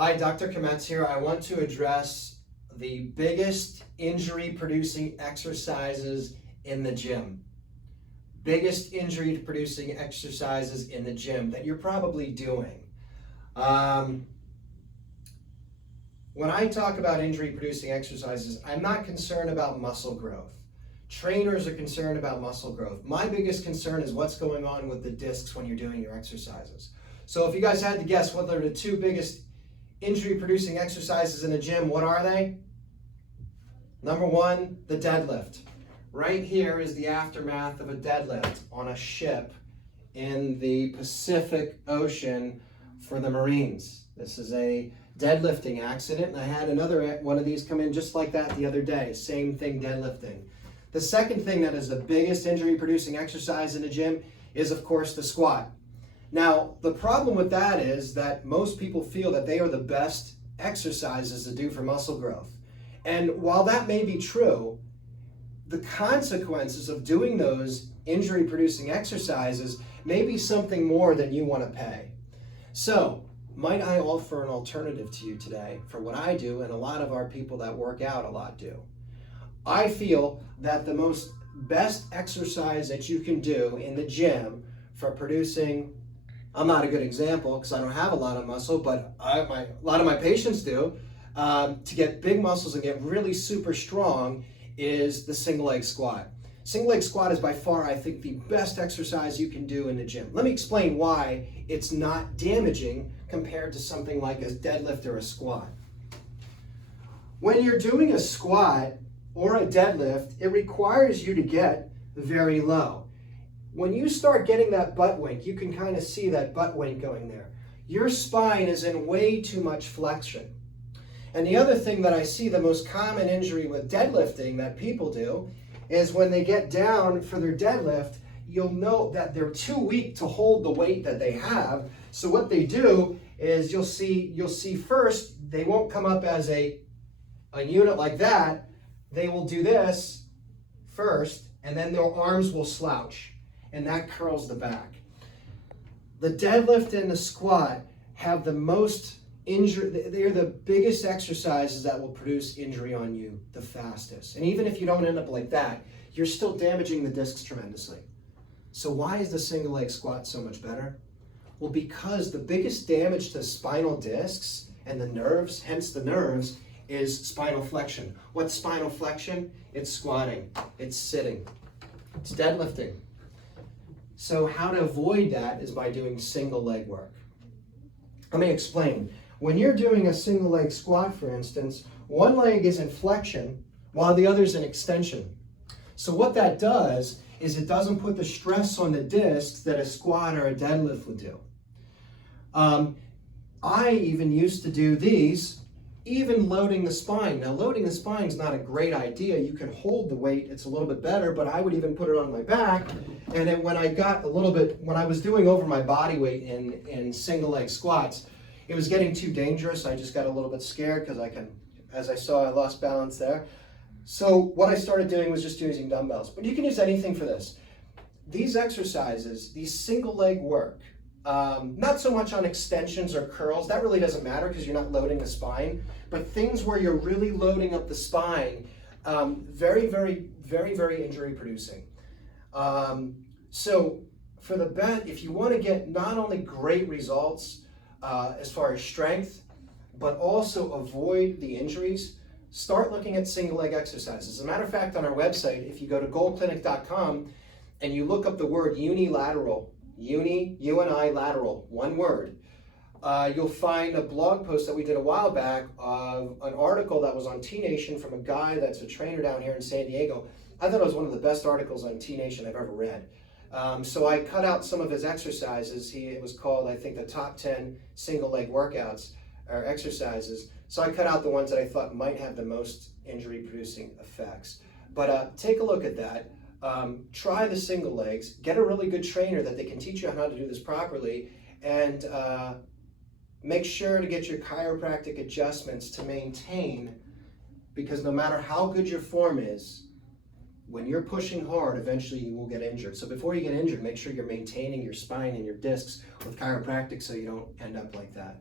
Hi, Dr. Kametz here. I want to address the biggest injury-producing exercises in the gym. Biggest injury-producing exercises in the gym that you're probably doing. When I talk about injury-producing exercises, I'm not concerned about muscle growth. Trainers are concerned about muscle growth. My biggest concern is what's going on with the discs when you're doing your exercises. So if you guys had to guess what are the two biggest injury-producing exercises in the gym, what are they? Number one, the deadlift. Right here is the aftermath of a deadlift on a ship in the Pacific Ocean for the Marines. This is a deadlifting accident, and I had another one of these come in just like that the other day. Same thing, deadlifting. The second thing that is the biggest injury-producing exercise in the gym is, of course, the squat. Now, the problem with that is that most people feel that they are the best exercises to do for muscle growth. And while that may be true, the consequences of doing those injury-producing exercises may be something more than you want to pay. So, might I offer an alternative to you today for what I do and a lot of our people that work out a lot do? I feel that the best exercise that you can do in the gym for producing, I'm not a good example because I don't have a lot of muscle, but a lot of my patients do, to get big muscles and get really super strong is the single leg squat. Single leg squat is by far, I think, the best exercise you can do in the gym. Let me explain why it's not damaging compared to something like a deadlift or a squat. When you're doing a squat or a deadlift, it requires you to get very low. When you start getting that butt wink, you can kind of see that butt wink going there. Your spine is in way too much flexion. And the other thing that I see, the most common injury with deadlifting that people do, is when they get down for their deadlift, you'll note that they're too weak to hold the weight that they have. So what they do is you'll see first, they won't come up as a unit like that. They will do this first, and then their arms will slouch, and that curls the back. The deadlift and the squat have the most injury. They're the biggest exercises that will produce injury on you the fastest. And even if you don't end up like that, you're still damaging the discs tremendously. So why is the single leg squat so much better? Well, because the biggest damage to spinal discs and the nerves, hence the nerves, is spinal flexion. What's spinal flexion? It's squatting, it's sitting, it's deadlifting. So how to avoid that is by doing single leg work. Let me explain. When you're doing a single leg squat, for instance, one leg is in flexion while the other is in extension. So what that does is it doesn't put the stress on the discs that a squat or a deadlift would do. I even used to do these, even loading the spine. Now, loading the spine is not a great idea. You can hold the weight, it's a little bit better, but I would even put it on my back. And then when I was doing over my body weight in single leg squats, it was getting too dangerous. I just got a little bit scared because as I saw, I lost balance there. So what I started doing was just using dumbbells. But you can use anything for this. These exercises, these single leg work, not so much on extensions or curls. That really doesn't matter because you're not loading the spine. But things where you're really loading up the spine, very, very, very, very injury producing. So for the bet, if you want to get not only great results as far as strength, but also avoid the injuries, start looking at single leg exercises. As a matter of fact, on our website, if you go to goalclinic.com and you look up the word unilateral, unilateral, one word, you'll find a blog post that we did a while back of an article that was on T-Nation from a guy that's a trainer down here in San Diego. I thought it was one of the best articles on T-Nation I've ever read. So I cut out some of his exercises. It was called, I think, the top 10 single leg workouts or exercises. So I cut out the ones that I thought might have the most injury producing effects. But take a look at that. Try the single legs. Get a really good trainer that they can teach you how to do this properly. And make sure to get your chiropractic adjustments to maintain, because no matter how good your form is, when you're pushing hard, eventually you will get injured. So before you get injured, make sure you're maintaining your spine and your discs with chiropractic so you don't end up like that.